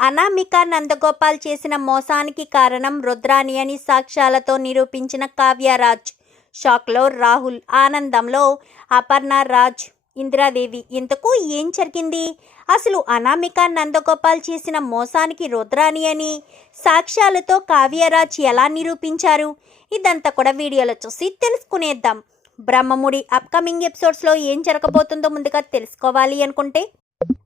అనామిక నందగోపాల్ చేసిన మోసానికి కారణం రుద్రాని అని సాక్ష్యాలతో నిరూపించిన కావ్యరాజ్. షాక్లో రాహుల్, ఆనందంలో అపర్ణ రాజ్, ఇందిరాదేవి. ఇంతకు ఏం జరిగింది? అసలు అనామిక నందగోపాల్ చేసిన మోసానికి రుద్రాని అని సాక్ష్యాలతో కావ్యరాజ్ ఎలా నిరూపించారు? ఇదంతా కూడా వీడియోలో చూసి తెలుసుకునేద్దాం. బ్రహ్మముడి అప్కమింగ్ ఎపిసోడ్స్లో ఏం జరగబోతుందో ముందుగా తెలుసుకోవాలి అనుకుంటే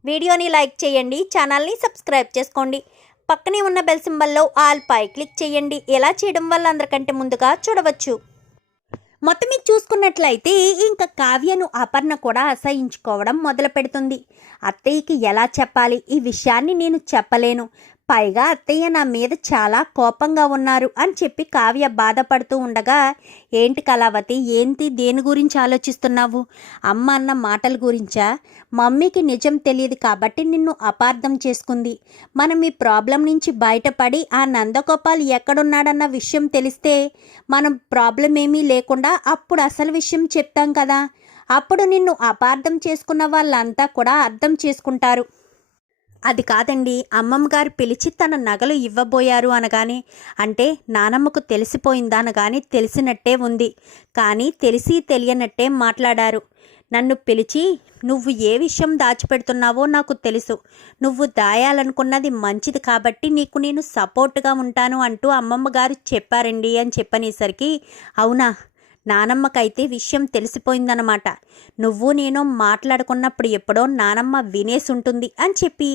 వీడియోని లైక్ చేయండి, ఛానల్ని సబ్స్క్రైబ్ చేసుకోండి, పక్కనే ఉన్న బెల్ సింబల్లో ఆల్ పై క్లిక్ చేయండి. ఎలా చేయడం వల్ల అందరికంటే ముందుగా చూడవచ్చు. మొత్తం మీకు చూసుకున్నట్లయితే ఇంకా కావ్యను అపర్ణ కూడా అసహించుకోవడం మొదలు పెడుతుంది. అత్తయ్యకి ఎలా చెప్పాలి ఈ విషయాన్ని, నేను చెప్పలేను, పైగా అత్తయ్య నా మీద చాలా కోపంగా ఉన్నారు అని చెప్పి కావ్య బాధపడుతూ ఉండగా, ఏంటి కళావతి, ఏంటి దేని గురించి ఆలోచిస్తున్నావు? అమ్మ అన్న మాటల గురించా? మమ్మీకి నిజం తెలియదు కాబట్టి నిన్ను అపార్థం చేసుకుంది. మనం ఈ ప్రాబ్లం నుంచి బయటపడి ఆ నందగోపాల్ ఎక్కడున్నాడన్న విషయం తెలిస్తే మనం ప్రాబ్లం ఏమీ లేకుండా అప్పుడు అసలు విషయం చెప్తాం కదా. అప్పుడు నిన్ను అపార్థం చేసుకున్న వాళ్ళంతా కూడా అర్థం చేసుకుంటారు. అది కాదండి, అమ్మమ్మ గారు పిలిచి తన నగలు ఇవ్వబోయారు అనగానే, అంటే నానమ్మకు తెలిసిపోయిందా అనగానే తెలిసినట్టే ఉంది, కానీ తెలిసి తెలియనట్టే మాట్లాడారు. నన్ను పిలిచి నువ్వు ఏ విషయం దాచిపెడుతున్నావో నాకు తెలుసు, నువ్వు దాయాలనుకున్నది మంచిది కాబట్టి నీకు నేను సపోర్ట్గా ఉంటాను అంటూ అమ్మమ్మ గారు చెప్పారండి అని చెప్పనేసరికి, అవునా, నానమ్మకైతే విషయం తెలిసిపోయిందనమాట. నువ్వు నేను మాట్లాడుకున్నప్పుడు ఎప్పుడో నానమ్మ వినేసి ఉంటుంది అని చెప్పి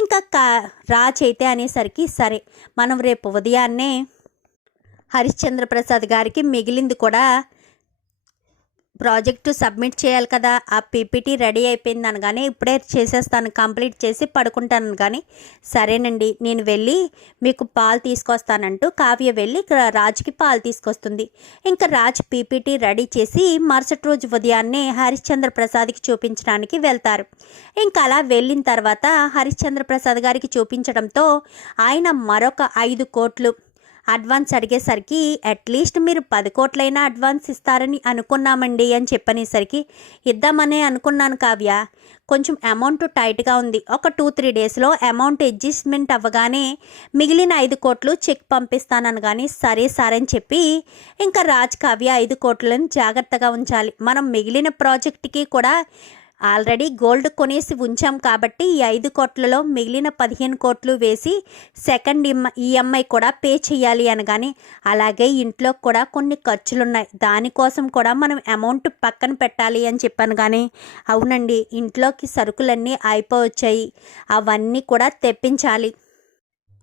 ఇంకా రాజ్ అయితే అనేసరికి, సరే మనం రేపు ఉదయాన్నే హరిశ్చంద్ర ప్రసాద్ గారికి మిగిలింది కూడా ప్రాజెక్టు సబ్మిట్ చేయాలి కదా, ఆ పీపీటీ రెడీ అయిపోయింది అనగానే, ఇప్పుడే చేసేస్తాను, కంప్లీట్ చేసి పడుకుంటాను కానీ, సరేనండి నేను వెళ్ళి మీకు పాలు తీసుకొస్తానంటూ కావ్య వెళ్ళి రాజ్కి పాలు తీసుకొస్తుంది. ఇంకా రాజ్ పీపీటీ రెడీ చేసి మరుసటి రోజు ఉదయాన్నే హరిశ్చంద్ర ప్రసాద్కి చూపించడానికి వెళ్తారు. ఇంకా అలా వెళ్ళిన తర్వాత హరిశ్చంద్ర ప్రసాద్ గారికి చూపించడంతో ఆయన మరొక 5 కోట్లు అడ్వాన్స్ అడిగేసరికి, అట్లీస్ట్ మీరు 10 కోట్లైనా అడ్వాన్స్ ఇస్తారని అనుకున్నామండి అని చెప్పనేసరికి, ఇద్దామనే అనుకున్నాను కావ్య, కొంచెం అమౌంట్ టైట్గా ఉంది, ఒక 2-3 డేస్లో అమౌంట్ అడ్జస్ట్మెంట్ అవ్వగానే మిగిలిన 5 కోట్లు చెక్ పంపిస్తానని, సరే సార్ అని చెప్పి ఇంకా రాజ్ కావ్య 5 కోట్లను జాగ్రత్తగా ఉంచాలి, మనం మిగిలిన ప్రాజెక్ట్కి కూడా ఆల్రెడీ గోల్డ్ కొనేసి ఉంచాం కాబట్టి ఈ 5 కోట్లలో మిగిలిన 15 కోట్లు వేసి సెకండ్ ఈఎంఐ కూడా పే చేయాలి అనగానే, అలాగే ఇంట్లో కూడా కొన్ని ఖర్చులున్నాయి, దానికోసం కూడా మనం అమౌంట్ పక్కన పెట్టాలి అని చెప్పాను. కానీ అవునండి, ఇంట్లోకి సరుకులన్నీ అయిపోవచ్చాయి, అవన్నీ కూడా తెప్పించాలి,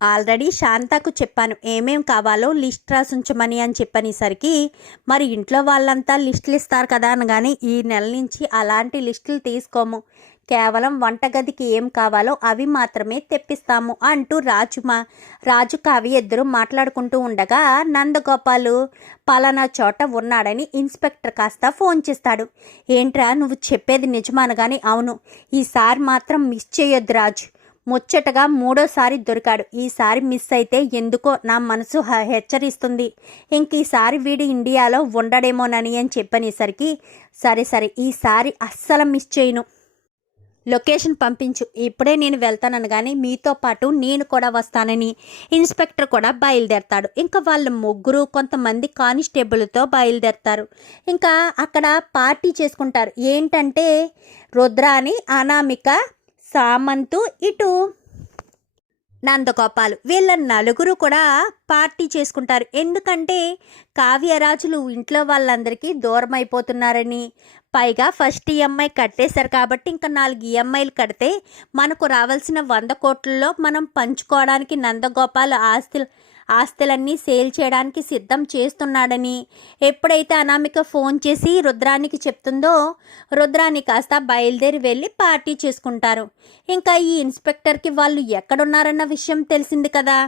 ఆల్రెడీ శాంతకు చెప్పాను ఏమేం కావాలో లిస్ట్ రాసుంచమని అని చెప్పనేసరికి, మరి ఇంట్లో వాళ్ళంతా లిస్టులు ఇస్తారు కదా అనగానే, ఈ నెల నుంచి అలాంటి లిస్టులు తీసుకోము, కేవలం వంటగదికి ఏం కావాలో అవి మాత్రమే తెప్పిస్తాము అంటూ రాజు కావ్య ఇద్దరు మాట్లాడుకుంటూ ఉండగా, నందగోపాలు పలానా చోట ఉన్నాడని ఇన్స్పెక్టర్ కాస్త ఫోన్ చేస్తాడు. ఏంట్రా నువ్వు చెప్పేది నిజమనగానే, అవును, ఈసారి మాత్రం మిస్ చేయొద్దు రాజు, ముచ్చటగా 3వ సారి దొరికాడు, ఈసారి మిస్ అయితే ఎందుకో నా మనసు హెచ్చరిస్తుంది, ఇంక ఈసారి వీడి ఇండియాలో ఉండడేమోనని అని చెప్పనేసరికి, సరే సరే ఈసారి అస్సలు మిస్ చేయను, లొకేషన్ పంపించు, ఇప్పుడే నేను వెళ్తానని, మీతో పాటు నేను కూడా వస్తానని ఇన్స్పెక్టర్ కూడా బయలుదేరతాడు. ఇంకా వాళ్ళ ముగ్గురు కొంతమంది కానిస్టేబుల్తో బయలుదేరతారు. ఇంకా అక్కడ పార్టీ చేసుకుంటారు. ఏంటంటే రుద్రాని, అనామిక, సామంతు, ఇటు నందగోపాల్, వీళ్ళ నలుగురు కూడా పార్టీ చేసుకుంటారు. ఎందుకంటే కావ్యరాజులు ఇంట్లో వాళ్ళందరికీ దూరం అయిపోతున్నారని, పైగా ఫస్ట్ ఈఎంఐ కట్టేశారు కాబట్టి ఇంకా 4 ఈఎంఐలు కడితే మనకు రావాల్సిన 100 కోట్లలో మనం పంచుకోవడానికి నందగోపాల్ ఆస్తులన్నీ సేల్ చేయడానికి సిద్ధం చేస్తున్నాడని ఎప్పుడైతే అనామిక ఫోన్ చేసి రుద్రానికి చెప్తుందో, రుద్రాని కాస్త బయలుదేరి వెళ్ళి పార్టీ చేసుకుంటారు. ఇంకా ఈ ఇన్స్పెక్టర్కి వాళ్ళు ఎక్కడున్నారన్న విషయం తెలిసింది కదా.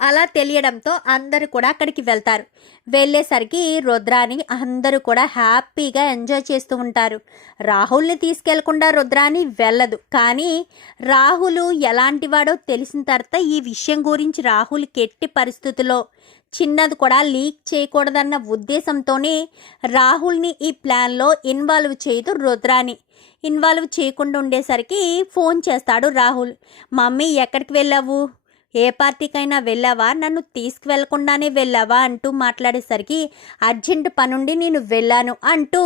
అలా తెలియడంతో అందరూ కూడా అక్కడికి వెళ్తారు. వెళ్ళేసరికి రుద్రాని అందరూ కూడా హ్యాపీగా ఎంజాయ్ చేస్తూ ఉంటారు. రాహుల్ని తీసుకెళ్లకుండా రుద్రాని వెళ్ళదు. కానీ రాహుల్ ఎలాంటి వాడో తెలిసిన తర్వాత ఈ విషయం గురించి రాహుల్కి ఎట్టి పరిస్థితుల్లో చిన్నది కూడా లీక్ చేయకూడదన్న ఉద్దేశంతోనే రాహుల్ని ఈ ప్లాన్లో ఇన్వాల్వ్ చేయదు రుద్రాని. ఇన్వాల్వ్ చేయకుండా ఉండేసరికి ఫోన్ చేస్తాడు రాహుల్. మమ్మీ ఎక్కడికి వెళ్ళావు, ఏ పార్టీకైనా వెళ్ళావా, నన్ను తీసుకువెళ్లకుండానే వెళ్ళావా అంటూ మాట్లాడేసరికి అర్జెంట్ పనుండి నేను వెళ్ళాను అంటూ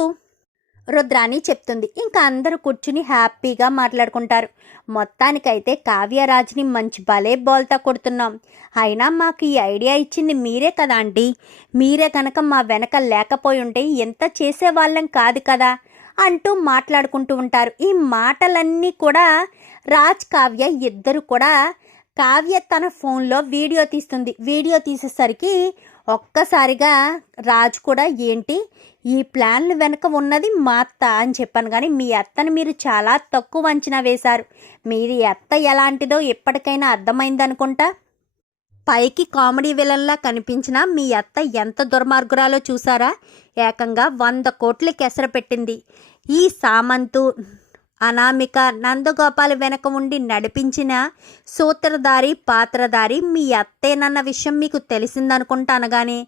రుద్రాని చెప్తుంది. ఇంకా అందరూ కూర్చుని హ్యాపీగా మాట్లాడుకుంటారు. మొత్తానికైతే కావ్యరాజ్ని మంచి భలే బోల్తా కొడుతున్నాం. అయినా మాకు ఈ ఐడియా ఇచ్చింది మీరే కదా ఆంటీ. మీరే కనుక మా వెనక లేకపోయి ఉంటే ఎంత చేసేవాళ్ళం కాదు కదా అంటూ మాట్లాడుకుంటూ ఉంటారు. ఈ మాటలన్నీ కూడా రాజ్ కావ్య ఇద్దరు కూడా, కావ్య తన ఫోన్లో వీడియో తీస్తుంది. వీడియో తీసేసరికి ఒక్కసారిగా రాజ్ కూడా, ఏంటి ఈ ప్లాన్లు వెనక ఉన్నది మా అత్త అని చెప్పాను, కానీ మీ అత్తని మీరు చాలా తక్కువ అంచనా వేశారు. మీది అత్త ఎలాంటిదో ఎప్పటికైనా అర్థమైందనుకుంటా. పైకి కామెడీ విలన్లా కనిపించిన మీ అత్త ఎంత దుర్మార్గురాలో చూసారా. ఏకంగా 100 కోట్లు కెసర పెట్టింది. ఈ సామంతు, అనామిక, నందగోపాల్ వెనక ఉండి నడిపించిన సూత్రధారి పాత్రధారి మీ అత్తేనన్న విషయం మీకు తెలిసిందనుకుంటా అనగానే,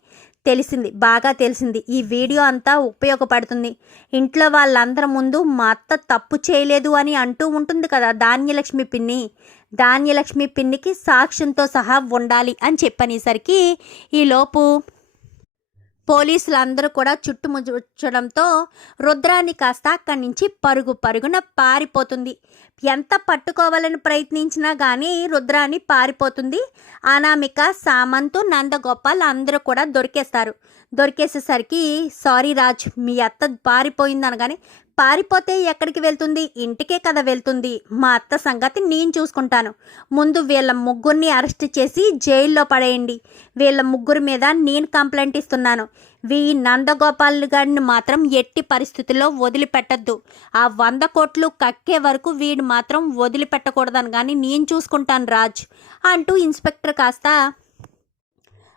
తెలిసింది, బాగా తెలిసింది. ఈ వీడియో అంతా ఉపయోగపడుతుంది. ఇంట్లో వాళ్ళందరి ముందు మా అత్త తప్పు చేయలేదు అని అంటూ ఉంటుంది కదా ధాన్యలక్ష్మి పిన్ని. ధాన్యలక్ష్మి పిన్నికి సాక్ష్యంతో సహా ఉండాలి అని చెప్పనేసరికి ఈలోపు పోలీసులందరూ కూడా చుట్టుముచ్చడంతో రుద్రాన్ని కాస్త అక్కడి నుంచి పరుగున పారిపోతుంది. ఎంత పట్టుకోవాలని ప్రయత్నించినా కానీ రుద్రాన్ని పారిపోతుంది. అనామిక, సామంతు, నందగోపాల్ అందరూ కూడా దొరికేసేసరికి, సారీ రాజ్, మీ అత్త పారిపోయింది అనగానే, పారిపోతే ఎక్కడికి వెళ్తుంది, ఇంటికే కదా వెళ్తుంది. మా అత్త సంగతి నేను చూసుకుంటాను. ముందు వీళ్ళ ముగ్గురిని అరెస్ట్ చేసి జైల్లో పడేయండి. వీళ్ళ ముగ్గురి మీద నేను కంప్లైంట్ ఇస్తున్నాను. నందగోపాల్ గారిని మాత్రం ఎట్టి పరిస్థితుల్లో వదిలిపెట్టద్దు. ఆ 100 కోట్లు కక్కే వరకు వీడు మాత్రం వదిలిపెట్టకూడదని కానీ నేను చూసుకుంటాను రాజ్ అంటూ ఇన్స్పెక్టర్ కాస్త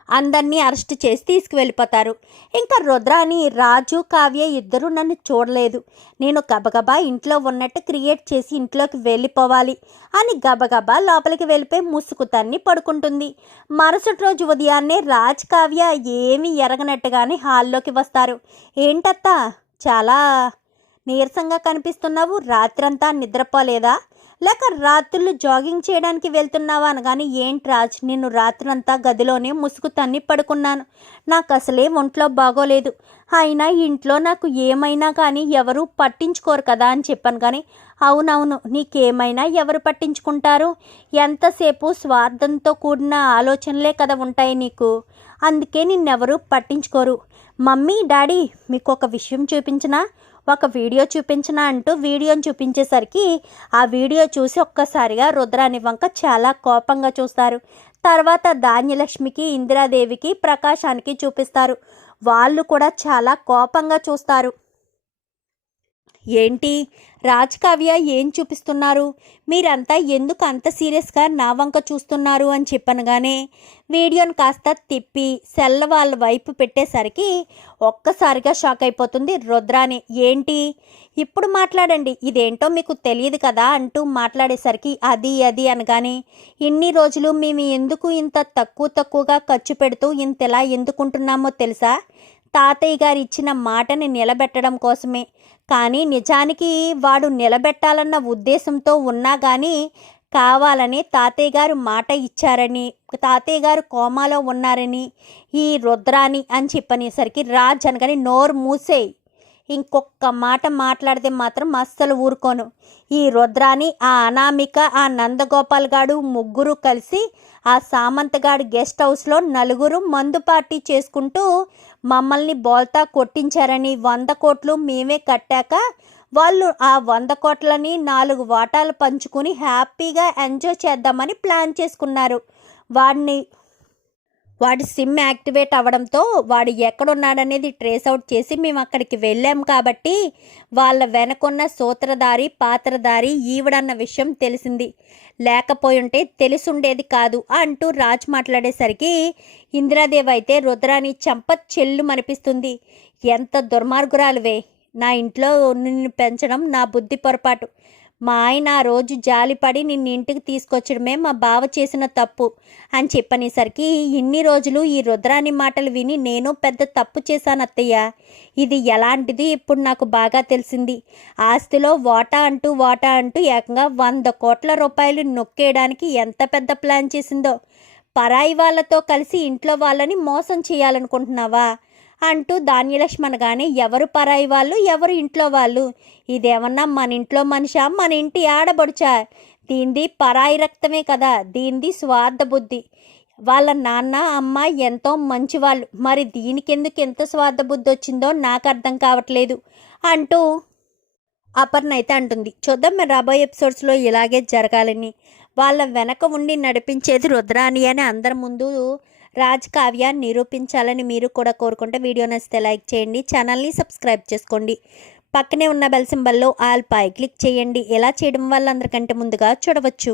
అందరినీ అరెస్ట్ చేసి తీసుకువెళ్ళిపోతారు. ఇంకా రుద్రాని, రాజు, కావ్య ఇద్దరు నన్ను చూడలేదు, నేను గబగబా ఇంట్లో ఉన్నట్టు క్రియేట్ చేసి ఇంట్లోకి వెళ్ళిపోవాలి అని గబగబా లోపలికి వెళ్ళిపోయి ముసుగుతన్ని పడుకుంటుంది. మరుసటి రోజు ఉదయాన్నే రాజ్, కావ్య ఏమీ ఎరగనట్టుగానే హాల్లోకి వస్తారు. ఏంటత్తా చాలా నీరసంగా కనిపిస్తున్నావు, రాత్రంతా నిద్రపోలేదా, లేక రాత్రులు జాగింగ్ చేయడానికి వెళ్తున్నావా అనగాని, ఏంటి రాజ్, నేను రాత్రంతా గదిలోనే ముసుగు తన్ని పడుకున్నాను, నాకు అసలే ఒంట్లో బాగోలేదు, అయినా ఇంట్లో నాకు ఏమైనా కానీ ఎవరు పట్టించుకోరు కదా అని చెప్పాను. కానీ అవునవును, నీకేమైనా ఎవరు పట్టించుకుంటారు, ఎంతసేపు స్వార్థంతో కూడిన ఆలోచనలే కదా ఉంటాయి నీకు, అందుకే నిన్నెవరు పట్టించుకోరు. మమ్మీ, డాడీ, మీకు ఒక విషయం చూపించనా, ఒక వీడియో చూపించనా అంటూ వీడియోని చూపించేసరికి ఆ వీడియో చూసి ఒక్కసారిగా రుద్రాని వంక చాలా కోపంగా చూస్తారు. తర్వాత ధాన్యలక్ష్మికి, ఇందిరాదేవికి, ప్రకాశానికి చూపిస్తారు. వాళ్ళు కూడా చాలా కోపంగా చూస్తారు. ఏంటి రాజ్, కావ్య ఏం చూపిస్తున్నారు, మీరంతా ఎందుకు అంత సీరియస్గా నా వంక చూస్తున్నారు అని చెప్పనగానే వీడియోని కాస్త తిప్పి సెల్ల వాళ్ళ వైపు పెట్టేసరికి ఒక్కసారిగా షాక్ అయిపోతుంది రుద్రాని. ఏంటి ఇప్పుడు మాట్లాడండి, ఇదేంటో మీకు తెలియదు కదా అంటూ మాట్లాడేసరికి అది అనగానే, ఇన్ని రోజులు మేము ఎందుకు ఇంత తక్కువగా ఖర్చు పెడుతూ ఇంతలా ఎందుకుంటున్నామో తెలుసా, తాతయ్య గారు ఇచ్చిన మాటని నిలబెట్టడం కోసమే. కానీ నిజానికి వాడు నిలబెట్టాలన్న ఉద్దేశంతో ఉన్నా కానీ కావాలని తాతయ్య గారు మాట ఇచ్చారని, తాతయ్య గారు కోమాలో ఉన్నారని ఈ రుద్రాని అని చెప్పనేసరికి రాజ్ అనగానే, నోరు మూసేయి, ఇంకొక మాట మాట్లాడితే మాత్రం అస్సలు ఊరుకోను. ఈ రుద్రాని, ఆ అనామిక, ఆ నందగోపాల్ గాడు ముగ్గురు కలిసి ఆ సామంతగాడు గెస్ట్ హౌస్లో నలుగురు మందు పార్టీ చేసుకుంటూ మమ్మల్ని బోల్తా కొట్టించారని, 100 కోట్లు మేమే కట్టాక వాళ్ళు ఆ 100 కోట్లని 4 వాటాలు పంచుకుని హ్యాపీగా ఎంజాయ్ చేద్దామని ప్లాన్ చేసుకున్నారు. వాడి సిమ్ యాక్టివేట్ అవ్వడంతో వాడు ఎక్కడున్నాడనేది ట్రేస్ అవుట్ చేసి మేము అక్కడికి వెళ్ళాం కాబట్టి వాళ్ళ వెనకున్న సూత్రధారి పాత్రధారి ఈవిడన్న విషయం తెలిసింది, లేకపోయి ఉంటే తెలిసుండేది కాదు అంటూ రాజ్ మాట్లాడేసరికి ఇందిరాదేవి అయితే రుద్రాని చంప చెల్లు మనిపిస్తుంది. ఎంత దుర్మార్గురాలువే, నా ఇంట్లో నిన్ను పెంచడం నా బుద్ధి పొరపాటు, మా ఆయన ఆ రోజు జాలిపడి నిన్ను ఇంటికి తీసుకొచ్చడమే మా బావ చేసిన తప్పు అని చెప్పనేసరికి ఇన్ని రోజులు ఈ రుద్రాని మాటలు విని నేను పెద్ద తప్పు చేశాను అత్తయ్య. ఇది ఎలాంటిది ఇప్పుడు నాకు బాగా తెలిసింది. ఆస్తిలో వాటా అంటూ ఏకంగా 100 కోట్ల రూపాయలు నొక్కేయడానికి ఎంత పెద్ద ప్లాన్ చేసిందో. పరాయి వాళ్ళతో కలిసి ఇంట్లో వాళ్ళని మోసం చేయాలనుకుంటున్నావా అంటూ ధాన్యలక్ష్మి అనగానే ఎవరు పరాయి వాళ్ళు, ఎవరు ఇంట్లో వాళ్ళు? ఇదేమన్నా మన ఇంట్లో మనిషా, మన ఇంటి ఆడబడుచా? దీనిది పరాయి రక్తమే కదా, దీనిది స్వార్థ బుద్ధి. వాళ్ళ నాన్న అమ్మ ఎంతో మంచివాళ్ళు, మరి దీనికెందుకు ఎంత స్వార్థ బుద్ధి వచ్చిందో నాకు అర్థం కావట్లేదు అంటూ అపర్ణ అయితే అంటుంది. చూద్దాం మరి రాబోయే ఎపిసోడ్స్లో ఇలాగే జరగాలని. వాళ్ళ వెనక ఉండి నడిపించేది రుద్రాని అని అందరి ముందు రాజ్ కావ్య నిరూపించాలని మీరు కూడా కోరుకుంటే వీడియో నచ్చితే లైక్ చేయండి, ఛానల్ని సబ్స్క్రైబ్ చేసుకోండి, పక్కనే ఉన్న బెల్ సింబల్లో ఆల్ పై క్లిక్ చేయండి. ఎలా చేయడం వల్ల అందరికంటే ముందుగా చూడవచ్చు.